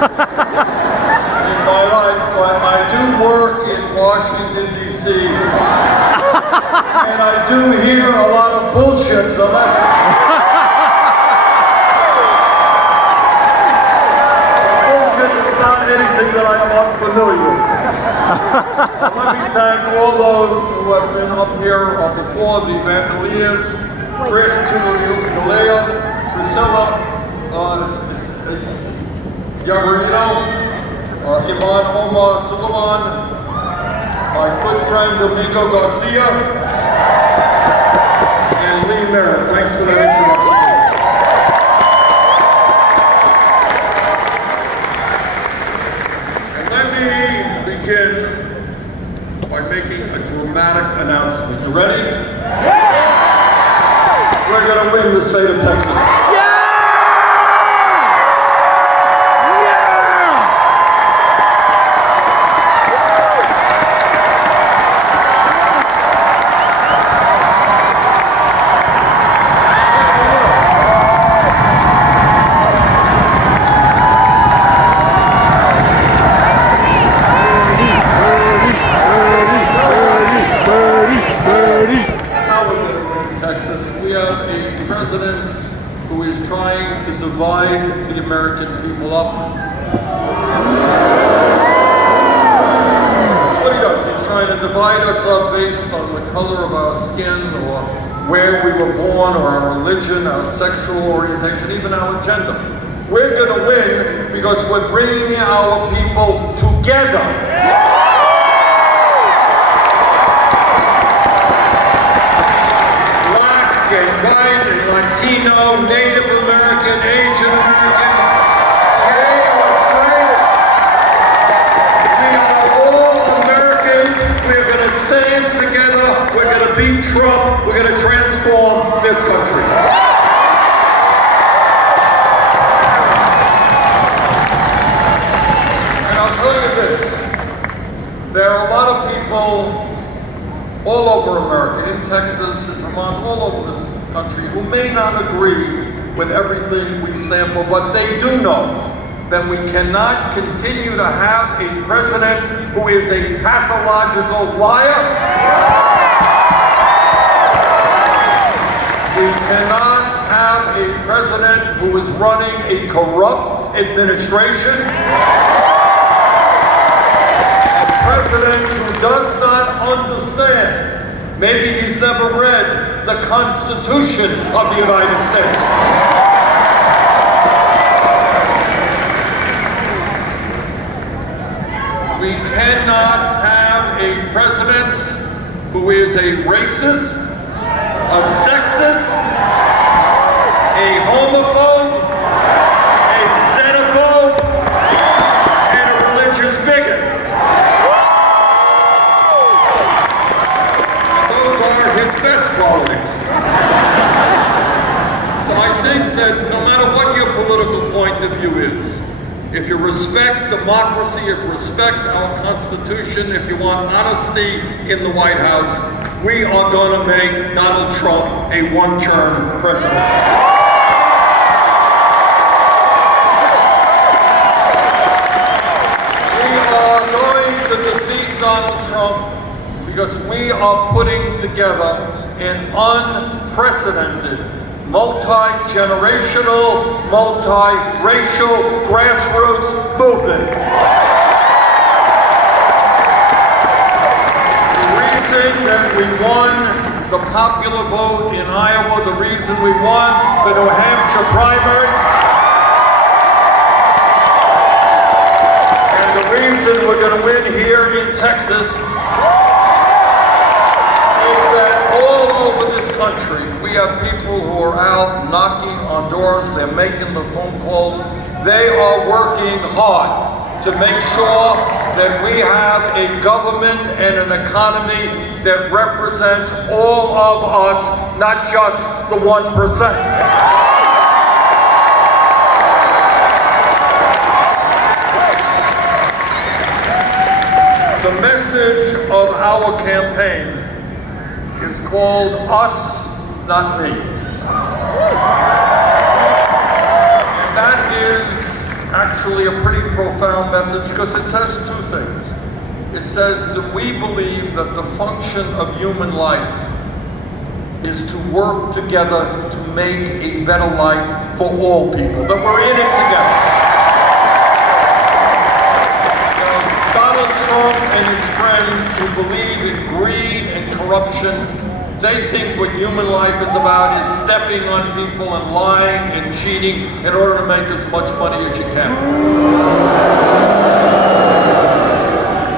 in my life, but I do work in Washington, D.C. and I do hear a lot of bullshit, so that's... Bullshit is not anything that I am unfamiliar with. Let me thank all those who have been up here before, the Vandaliers, Chris, Galea, Priscilla, Yavarino, Iman Omar Suleiman, my good friend Domingo Garcia, and Lee Merritt. Thanks for that introduction. And let me begin by making a dramatic announcement. You ready? We're going to win the state of Texas. We have a president who is trying to divide the American people up. That's what he does. He's trying to divide us up based on the color of our skin, or where we were born, or our religion, our sexual orientation, even our gender. We're going to win because we're bringing our people together. White and Latino, Native American, Asian American, gay or straight. We are all Americans. We're going to stand together. We're going to beat Trump. We're going to transform this country. And I'll tell you this. There are a lot of people all over America, in Texas, in Vermont, all over this country, who may not agree with everything we stand for, but they do know that we cannot continue to have a president who is a pathological liar. We cannot have a president who is running a corrupt administration. President who does not understand, maybe he's never read the Constitution of the United States. We cannot have a president who is a racist, a sexist, a homophobe, a xenophobe, and a religious bigot. Best qualities. So I think that no matter what your political point of view is, if you respect democracy, if you respect our Constitution, if you want honesty in the White House, we are going to make Donald Trump a one-term president. We are going to defeat Donald Trump because we are putting together an unprecedented, multi-generational, multi-racial grassroots movement. The reason that we won the popular vote in Iowa, the reason we won the New Hampshire primary, and the reason we're going to win here in Texas all over this country, we have people who are out knocking on doors, they're making the phone calls, they are working hard to make sure that we have a government and an economy that represents all of us, not just the 1%. The message of our campaign is called Us, Not Me. And that is actually actually a pretty profound message because it says two things. It says that we believe that the function of human life is to work together to make a better life for all people, that we're in it together. Donald Trump and his friends who believe in greed and corruption, they think what human life is about is stepping on people and lying and cheating in order to make as much money as you can.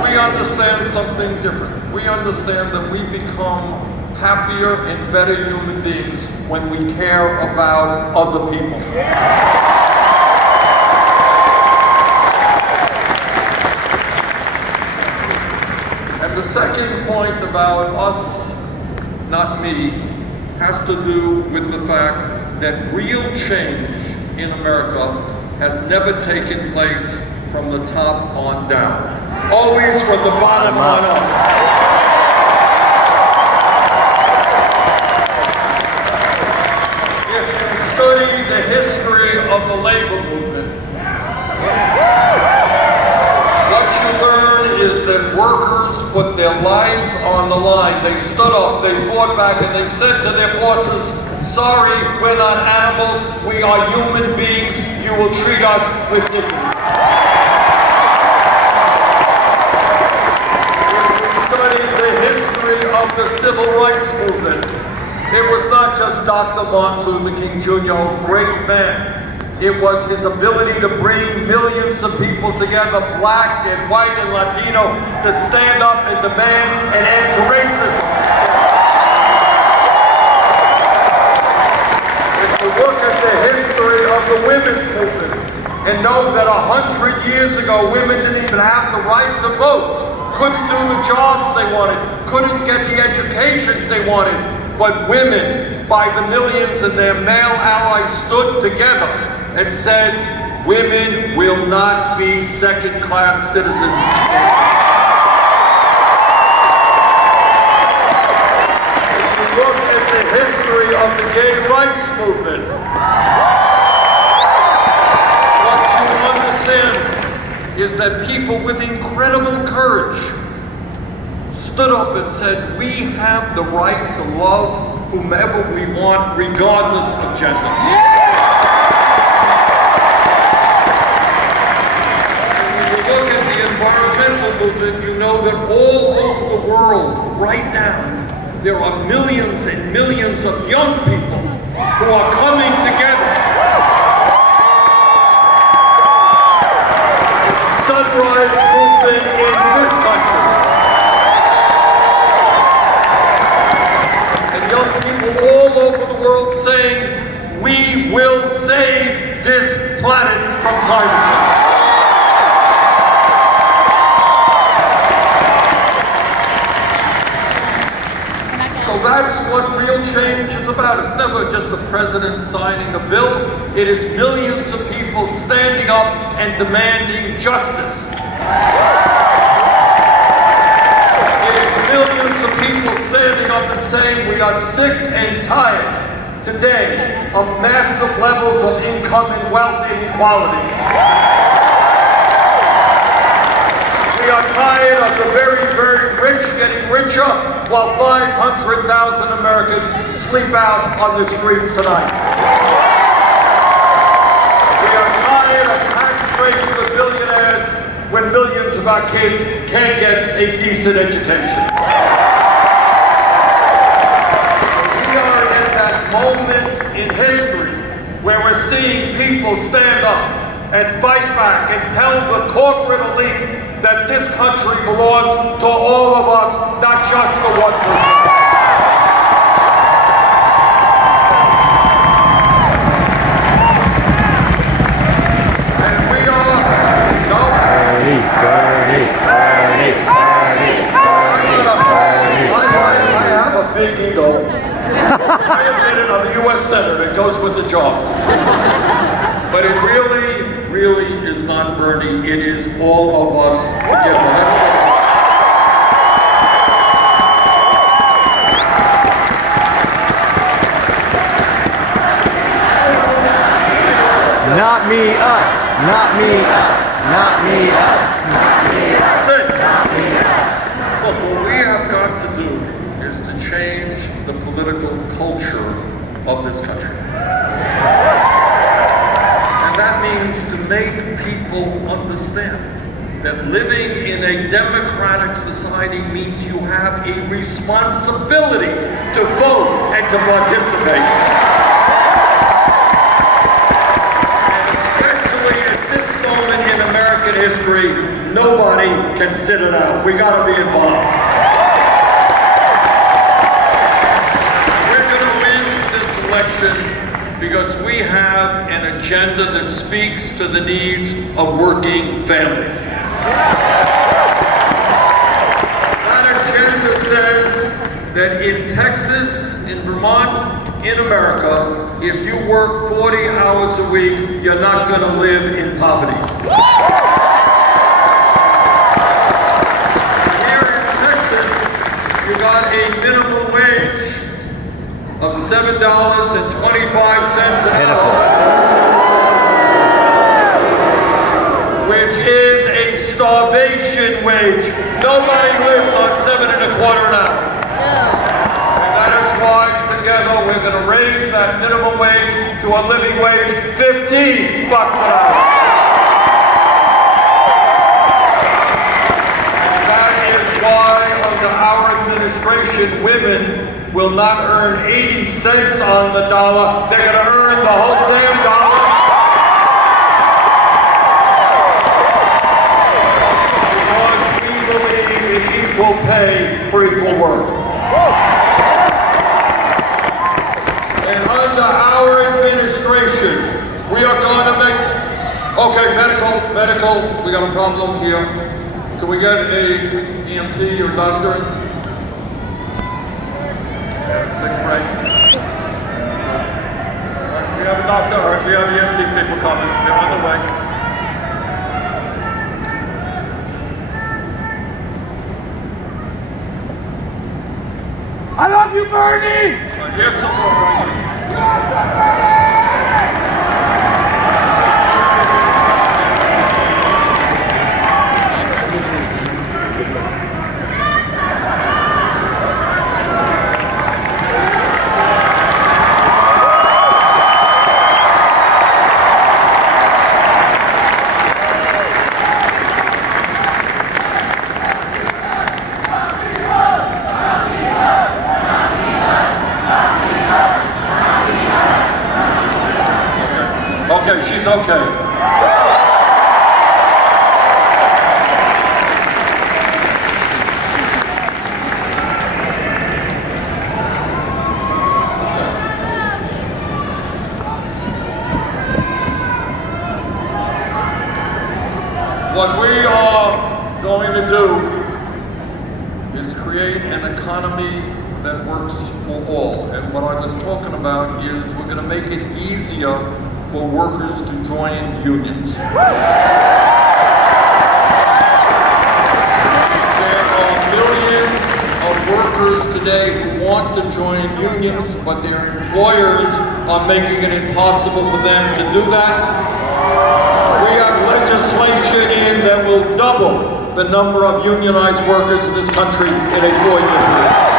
We understand something different. We understand that we become happier and better human beings when we care about other people. And the second point about us, not me, has to do with the fact that real change in America has never taken place from the top on down. Always from the bottom on up. Study the history of the labor movement, what you learn is that workers put their lives on the line. They stood up, they fought back, and they said to their bosses, sorry, we're not animals, we are human beings, you will treat us with dignity. If we study the history of the civil rights movement, it was not just Dr. Martin Luther King Jr., a great man. It was his ability to bring millions of people together, black and white and Latino, to stand up and demand an end to racism. If you look at the history of the women's movement and know that 100 years ago, women didn't even have the right to vote, couldn't do the jobs they wanted, couldn't get the education they wanted. But women, by the millions and their male allies, stood together and said, women will not be second-class citizens. If you look at the history of the gay rights movement, what you understand is that people with incredible courage stood up and said, we have the right to love whomever we want, regardless of gender. And when you look at the environmental movement, you know that all over the world, right now, there are millions and millions of young people who are coming together. The Sunrise Movement in this country. All over the world saying, we will save this planet from climate change. So that's what real change is about. It's never just the president signing a bill. It is millions of people standing up and demanding justice. Millions of people standing up and saying we are sick and tired today of massive levels of income and wealth inequality. We are tired of the very, very rich getting richer while 500,000 Americans sleep out on the streets tonight. We are tired of tax breaks for billionaires when millions of our kids can't get a decent education. We are in that moment in history where we're seeing people stand up and fight back and tell the corporate elite that this country belongs to all of us, not just the 1%. I have a big ego. I admit it, I'm a U.S. Senator. It goes with the job. But it really is not Bernie. It is all of us together. That's what not me. me, us. Not me, us. Not me, us. Not me, us. That's it. Not me, us. Look, what we have got to do is to change the political culture of this country. And that means to make people understand that living in a democratic society means you have a responsibility to vote and to participate. And especially at this moment in American history, nobody can sit it out. We gotta be involved. We're gonna win this election because we have an agenda that speaks to the needs of working families. That agenda says that in Texas, in Vermont, in America, if you work 40 hours a week, you're not going to live in poverty. Here in Texas, you got a minimum wage of $7.25 an hour, which is a starvation wage. Nobody lives on $7.25 an hour. And that is why together we're going to raise that minimum wage to a living wage, $15 an hour. And that is why under our administration, women will not earn 80 cents on the dollar. They're going to earn the whole damn dollar. Because we believe in equal pay for equal work. And under our administration, we are going to make, okay, medical, we got a problem here. Can we get a EMT or doctor? Let's take a break. We have a doctor, all right, we have EMT people coming. They're on the way. I love you, Bernie! Here's some more, Bernie. Okay, she's okay. What we are going to do is create an economy that works for all. And what I was talking about is we're going to make it easier for workers to join unions. There are millions of workers today who want to join unions, but their employers are making it impossible for them to do that. We have legislation in that will double the number of unionized workers in this country in a 4-year period.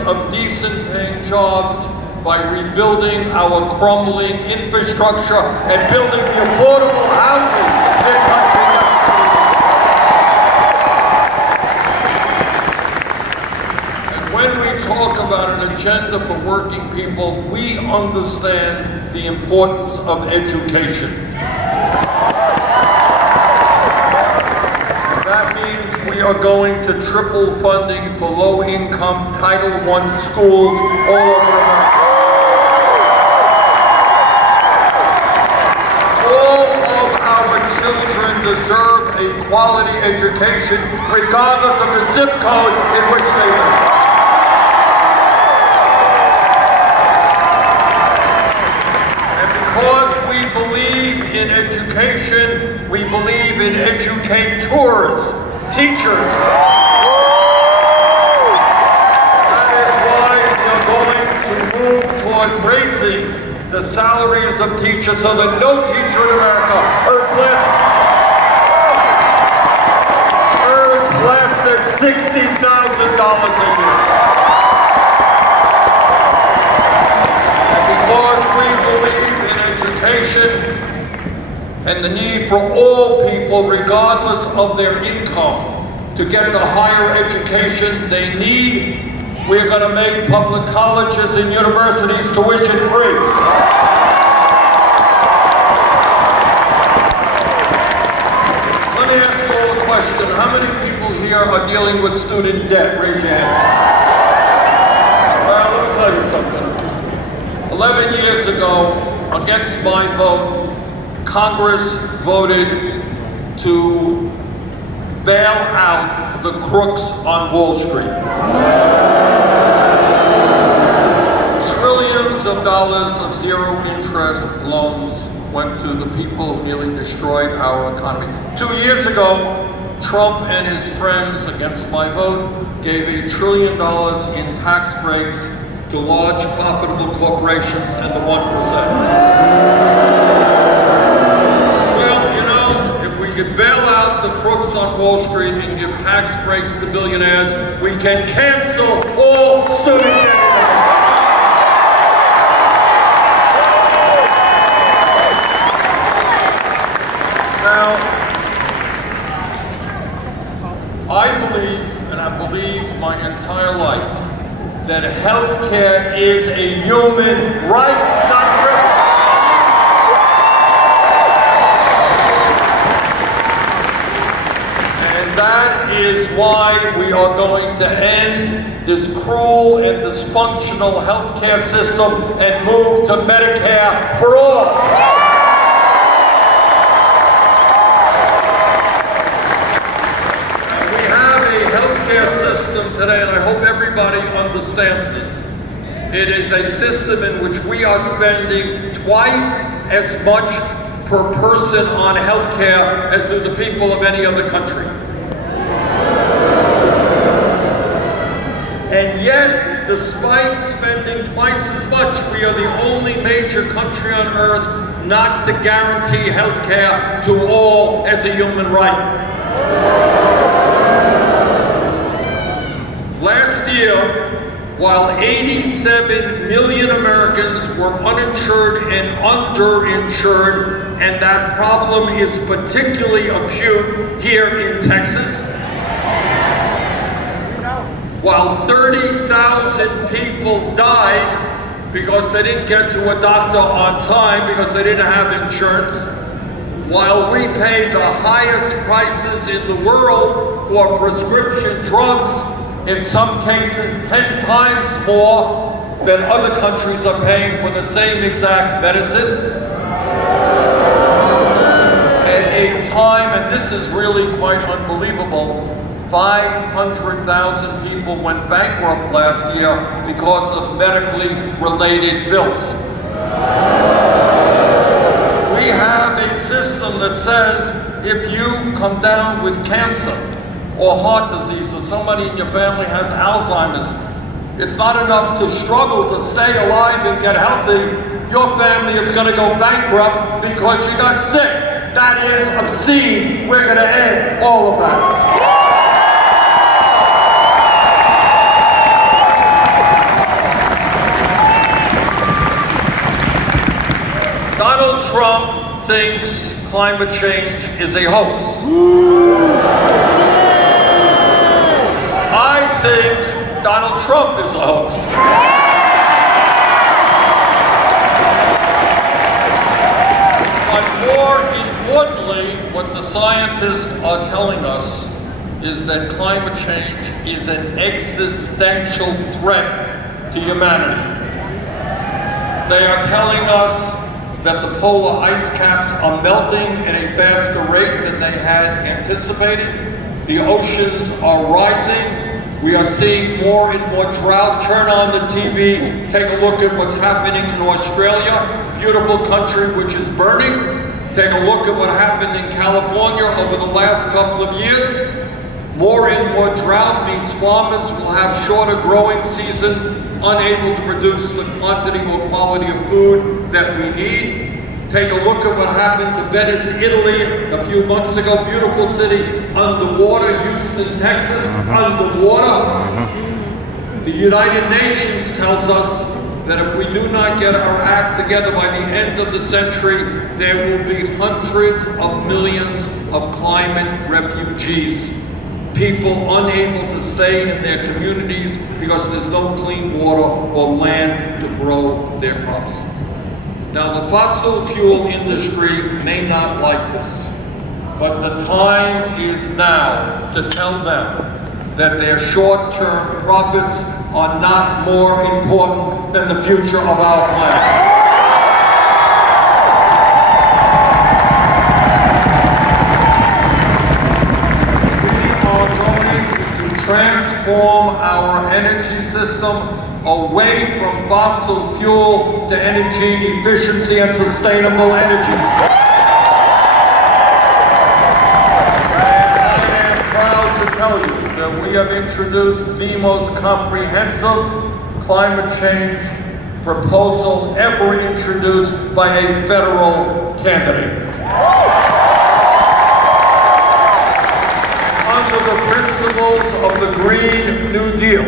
Of decent paying jobs by rebuilding our crumbling infrastructure and building the affordable housing this country needs. And when we talk about an agenda for working people, we understand the importance of education. That means we are going to triple funding for low-income Title I schools all over America. All of our children deserve a quality education, regardless of the zip code in which they live. And because we believe in education, we believe in educators, teachers. That is why on raising the salaries of teachers so that no teacher in America earns less than $60,000 a year. And because we believe in education and the need for all people, regardless of their income, to get the higher education they need, we're going to make public colleges and universities tuition free. Let me ask you all a question. How many people here are dealing with student debt? Raise your hands. Well, let me tell you something. 11 years ago, against my vote, Congress voted to bail out the crooks on Wall Street. Trillions of dollars of zero-interest loans went to the people who nearly destroyed our economy. 2 years ago, Trump and his friends, against my vote, gave $1 trillion in tax breaks to large profitable corporations and the 1%. We can bail out the crooks on Wall Street and give tax breaks to billionaires. We can cancel all student debt. Now, I believe, and I believed my entire life, that health care is a human right, not a privilege. That is why we are going to end this cruel and dysfunctional healthcare system and move to Medicare for all. And we have a healthcare system today, and I hope everybody understands this. It is a system in which we are spending twice as much per person on healthcare as do the people of any other country. And yet, despite spending twice as much, we are the only major country on earth not to guarantee health care to all as a human right. Last year, while 87 million Americans were uninsured and underinsured, and that problem is particularly acute here in Texas, while 30,000 people died because they didn't get to a doctor on time because they didn't have insurance, while we pay the highest prices in the world for prescription drugs, in some cases 10 times more than other countries are paying for the same exact medicine, at a time, and this is really quite unbelievable, 500,000 people went bankrupt last year because of medically related bills. We have a system that says if you come down with cancer or heart disease or somebody in your family has Alzheimer's, it's not enough to struggle to stay alive and get healthy. Your family is going to go bankrupt because you got sick. That is obscene. We're going to end all of that. Donald Trump thinks climate change is a hoax. I think Donald Trump is a hoax. But more importantly, what the scientists are telling us is that climate change is an existential threat to humanity. They are telling us that the polar ice caps are melting at a faster rate than they had anticipated. The oceans are rising. We are seeing more and more drought. Turn on the TV, take a look at what's happening in Australia, beautiful country which is burning. Take a look at what happened in California over the last couple of years. More and more drought means farmers will have shorter growing seasons, unable to produce the quantity or quality of food that we need. Take a look at what happened to Venice, Italy a few months ago. Beautiful city, underwater. Houston, Texas, underwater. The United Nations tells us that if we do not get our act together by the end of the century, there will be hundreds of millions of climate refugees. People unable to stay in their communities because there's no clean water or land to grow their crops. Now, the fossil fuel industry may not like this, but the time is now to tell them that their short-term profits are not more important than the future of our planet. Transform our energy system away from fossil fuel to energy efficiency and sustainable energy. And I am proud to tell you that we have introduced the most comprehensive climate change proposal ever introduced by a federal candidate. Under the principles of the Green New Deal,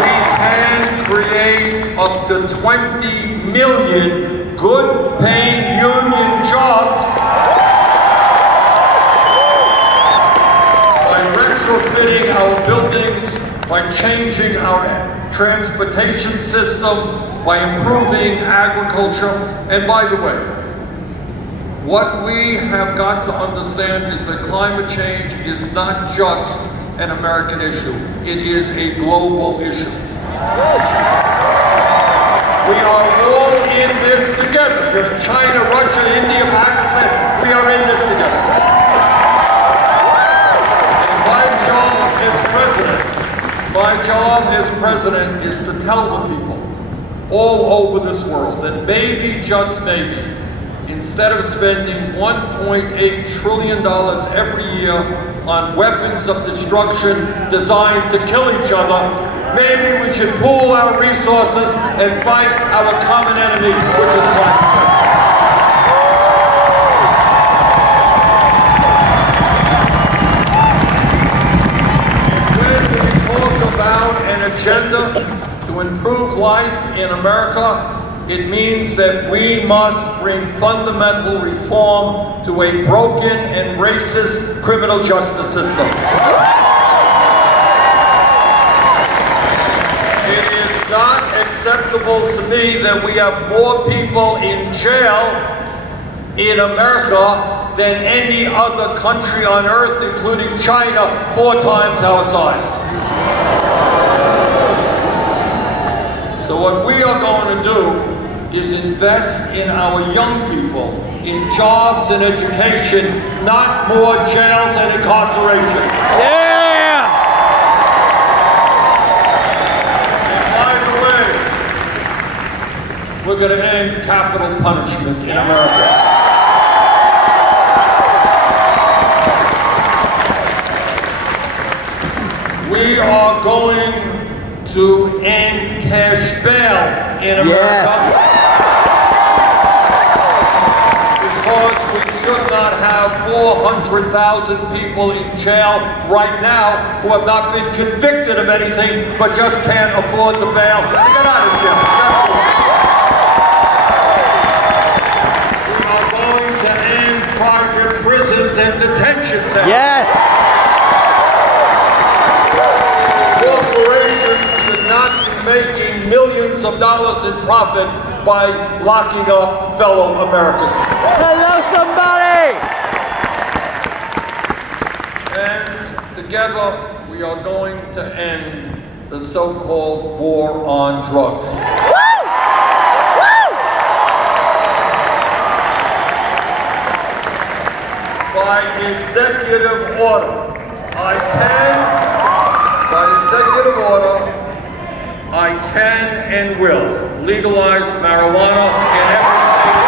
we can create up to 20 million good-paying union jobs by retrofitting our buildings, by changing our transportation system, by improving agriculture, and by the way, what we have got to understand is that climate change is not just an American issue. It is a global issue. We are all in this together. You're in China, Russia, India, Pakistan. We are in this together. And my job as president is to tell the people all over this world that maybe, just maybe, instead of spending $1.8 trillion every year on weapons of destruction designed to kill each other, maybe we should pool our resources and fight our common enemy, which is climate change. And when we talk about an agenda to improve life in America, it means that we must bring fundamental reform to a broken and racist criminal justice system. It is not acceptable to me that we have more people in jail in America than any other country on earth, including China, 4 times our size. So what we are going to do is invest in our young people, in jobs and education, not more jails and incarceration. Yeah! And by the way, we're going to end capital punishment in America. We are going to end cash bail in America. Yes. Because we should not have 400,000 people in jail right now who have not been convicted of anything but just can't afford the bail to get out of jail. We are going to end private prisons and detention centers. Yes! Corporations should not be making millions of dollars in profit by locking up fellow Americans. Hello, somebody! And together, we are going to end the so-called war on drugs. Woo! Woo! By executive order, I can and will legalize marijuana in every state.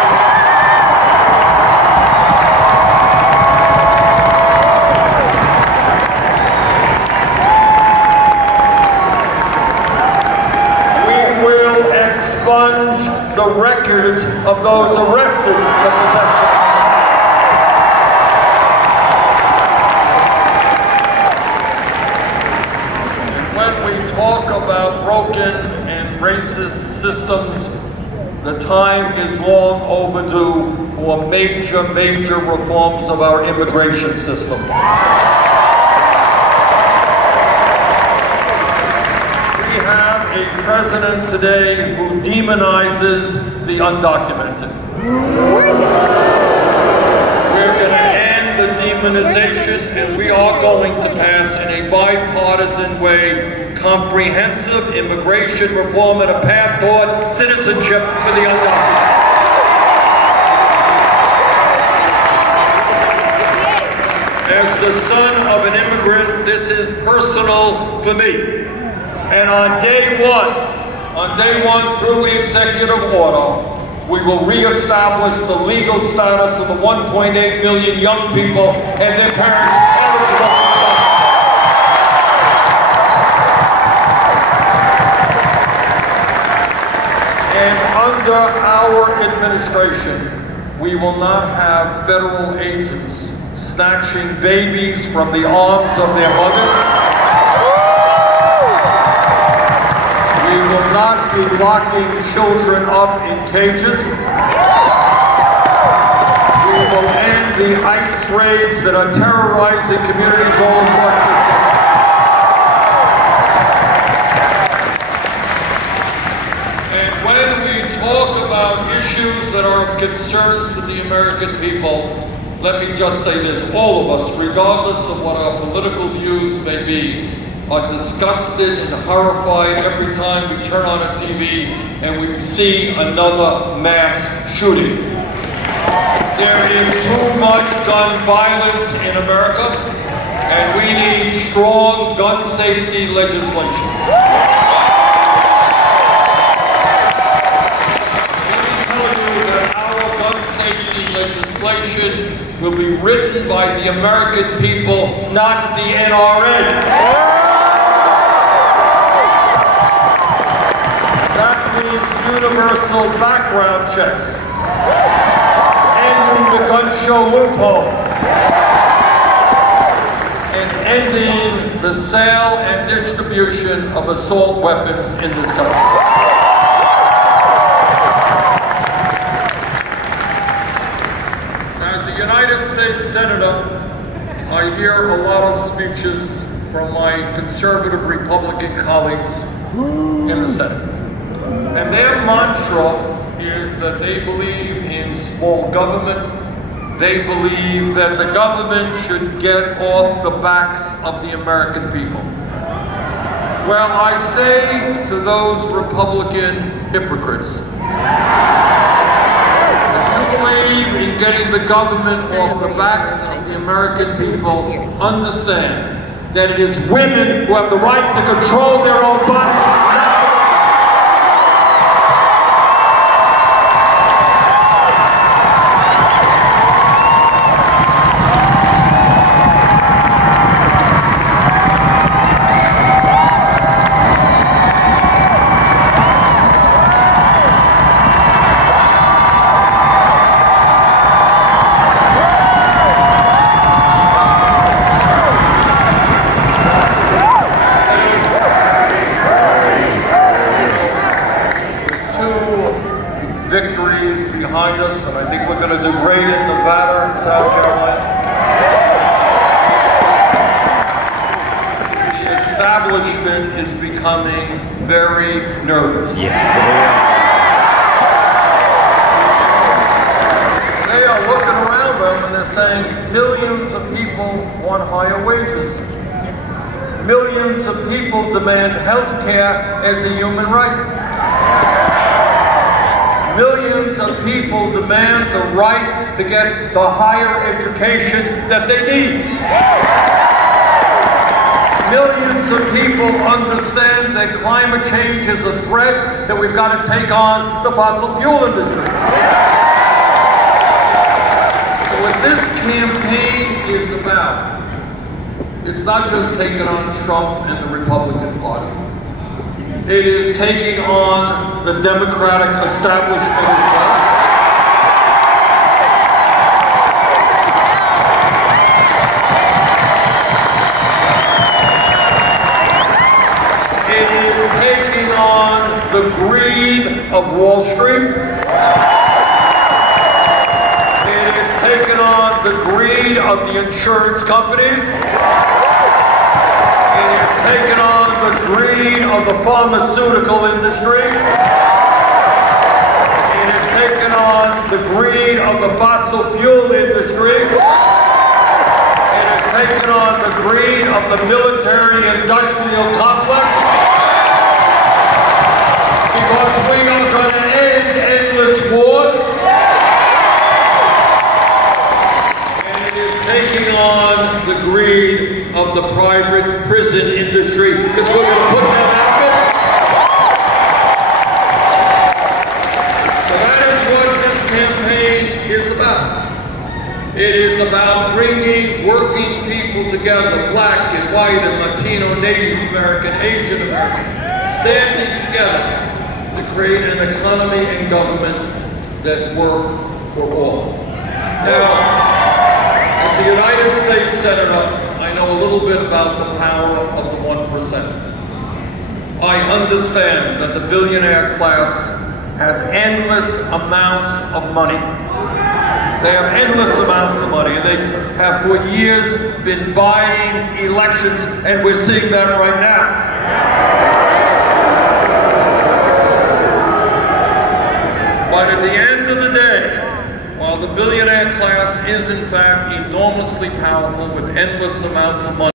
expunge the records of those arrested for possession. And when we talk about broken and racist systems, the time is long overdue for major reforms of our immigration system. We have a president today who demonizes the undocumented. We're going to end the demonization, and we are going to pass in a bipartisan way comprehensive immigration reform and a path toward citizenship for the undocumented. As the son of an immigrant, this is personal for me. And on day one, through executive order, we will reestablish the legal status of the 1.8 million young people and their parents eligible for adoption. And under our administration, we will not have federal agents snatching babies from the arms of their mothers. We will not be locking children up in cages. We will end the ICE raids that are terrorizing communities all across this country. And when we talk about issues that are of concern to the American people, let me just say this, all of us, regardless of what our political views may be, are disgusted and horrified every time we turn on a TV and we see another mass shooting. There is too much gun violence in America, and we need strong gun safety legislation. Let me tell you that our gun safety legislation will be written by the American people, not the NRA. Universal background checks, ending the gun show loophole, and ending the sale and distribution of assault weapons in this country. As a United States Senator, I hear a lot of speeches from my conservative Republican colleagues in the Senate. And their mantra is that they believe in small government. They believe that the government should get off the backs of the American people. Well, I say to those Republican hypocrites, if you believe in getting the government off the backs of the American people, understand that it is women who have the right to control their own bodies. Victories behind us, and I think we're going to do great in Nevada and South Carolina. The establishment is becoming very nervous. Yes, they are looking around them and they're saying millions of people want higher wages. Millions of people demand health care as a human right. Millions of people demand the right to get the higher education that they need. Millions of people understand that climate change is a threat, that we've got to take on the fossil fuel industry. So what this campaign is about, it's not just taking on Trump and the Republican Party. It is taking on the Democratic establishment as well. It is taking on the greed of Wall Street. It is taking on the greed of the insurance companies. It has taken on the greed of the pharmaceutical industry. It has taken on the greed of the fossil fuel industry. It has taken on the greed of the military-industrial complex. Because we are going to end endless wars. And it is taking on the greed of the private prison industry, because we're going to put them out of it. So that is what this campaign is about. It is about bringing working people together, black and white and Latino, Native American, Asian American, standing together to create an economy and government that work for all. Now, as a United States Senator, I know a little bit about the power of the 1%. I understand that the billionaire class has endless amounts of money. They have endless amounts of money, and they have for years been buying elections, and we're seeing that right now. But at the end of the day, while the billionaire class is in fact enormously powerful with endless amounts of money,